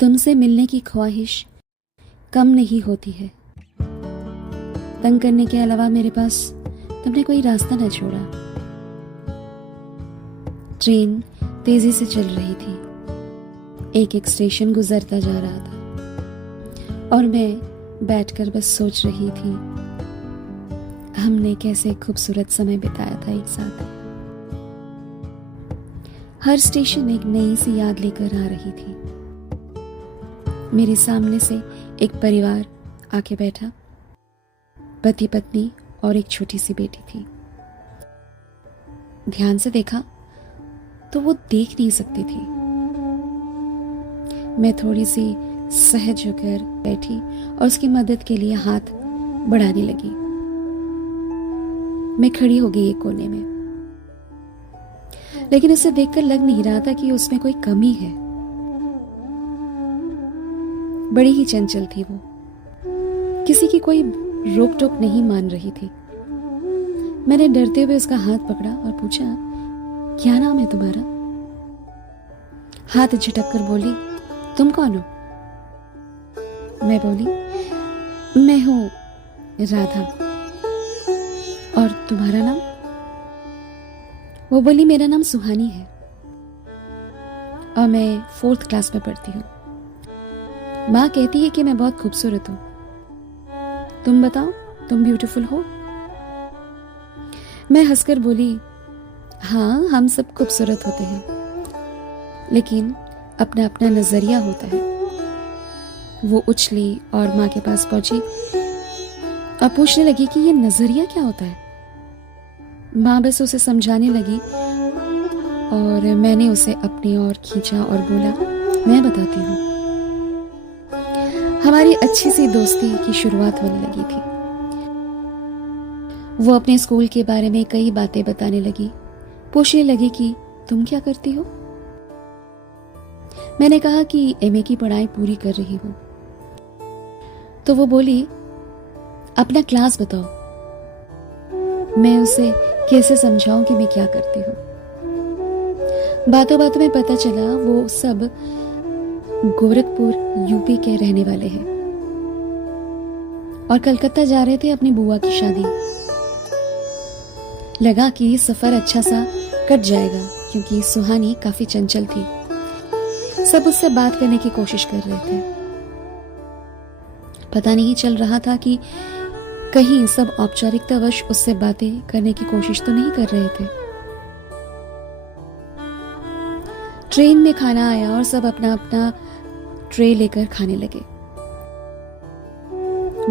तुमसे मिलने की ख्वाहिश कम नहीं होती है। तंग करने के अलावा मेरे पास तुमने कोई रास्ता न छोड़ा। ट्रेन तेजी से चल रही थी। एक एक स्टेशन गुजरता जा रहा था और मैं बैठकर बस सोच रही थी हमने कैसे खूबसूरत समय बिताया था एक साथ। हर स्टेशन एक नई सी याद लेकर आ रही थी। मेरे सामने से एक परिवार आके बैठा। पति पत्नी और एक छोटी सी बेटी थी। ध्यान से देखा तो वो देख नहीं सकती थी। मैं थोड़ी सी सहज होकर बैठी और उसकी मदद के लिए हाथ बढ़ाने लगी। मैं खड़ी हो गई एक कोने में, लेकिन उसे देखकर लग नहीं रहा था कि उसमें कोई कमी है। बड़ी ही चंचल थी वो, किसी की कोई रोक टोक नहीं मान रही थी। मैंने डरते हुए उसका हाथ पकड़ा और पूछा, क्या नाम है तुम्हारा? हाथ झटक कर बोली, तुम कौन हो? मैं बोली, मैं हूं राधा। और तुम्हारा नाम? वो बोली, मेरा नाम सुहानी है और मैं 4th क्लास में पढ़ती हूँ। माँ कहती है कि मैं बहुत खूबसूरत हूं। तुम बताओ, तुम ब्यूटीफुल हो? मैं हंसकर बोली, हाँ, हम सब खूबसूरत होते हैं, लेकिन अपना अपना नजरिया होता है। वो उछली और माँ के पास पहुंची और पूछने लगी कि ये नजरिया क्या होता है। माँ बस उसे समझाने लगी और मैंने उसे अपनी ओर खींचा और बोला, मैं बताती हूँ। हमारी अच्छी सी दोस्ती की शुरुआत होने लगी थी। वो अपने स्कूल के बारे में कई बातें बताने लगी। पूछने लगी कि तुम क्या करती हो? मैंने कहा कि एमए की पढ़ाई पूरी कर रही हूं। तो वो बोली, अपना क्लास बताओ। मैं उसे कैसे समझाऊं कि मैं क्या करती हूँ। बातों बातों में पता चला वो सब गोरखपुर यूपी के रहने वाले हैं और कलकत्ता जा रहे थे अपनी बुआ की शादी। लगा कि सफर अच्छा सा कट जाएगा क्योंकि सुहानी काफी चंचल थी। सब उससे बात करने की कोशिश कर रहे थे। पता नहीं चल रहा था कि कहीं सब औपचारिकतावश उससे बातें करने की कोशिश तो नहीं कर रहे थे। ट्रेन में खाना आया और सब अपना अपना ट्रे लेकर खाने लगे।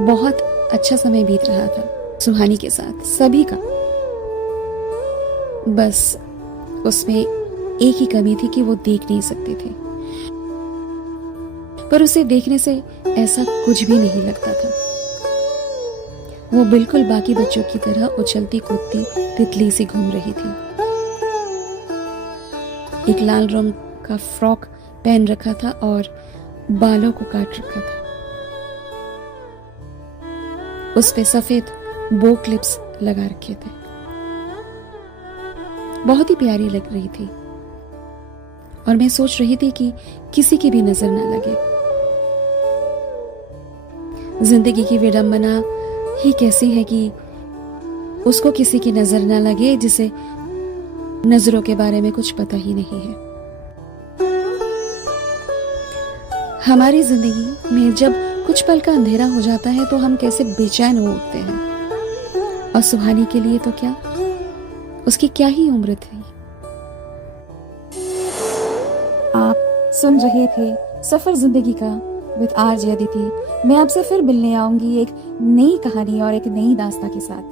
बहुत अच्छा समय बीत रहा था सुहानी के साथ, सभी का। बस उसमें एक ही कमी थी कि वो देख नहीं सकते थे, पर उसे देखने से ऐसा कुछ भी नहीं लगता था। वो बिल्कुल बाकी बच्चों की तरह उछलती कूदती तितली सी घूम रही थी। एक लाल रंग का फ्रॉक पहन रखा था और बालों को काट रखा था। उस पे सफेद बो क्लिप्स लगा रखे थे। बहुत ही प्यारी लग रही थी और मैं सोच रही थी कि किसी की भी नजर ना लगे। जिंदगी की विडंबना ही कैसी है कि उसको किसी की नजर ना लगे जिसे नजरों के बारे में कुछ पता ही नहीं है। हमारी जिंदगी में जब कुछ पल का अंधेरा हो जाता है तो हम कैसे बेचैन हो उठते हैं। और सुहानी के लिए तो क्या, उसकी क्या ही उम्र थी। आप सुन रहे थे सफर जिंदगी का विद आरजे अदिति। मैं आपसे फिर मिलने आऊंगी एक नई कहानी और एक नई दास्तां के साथ।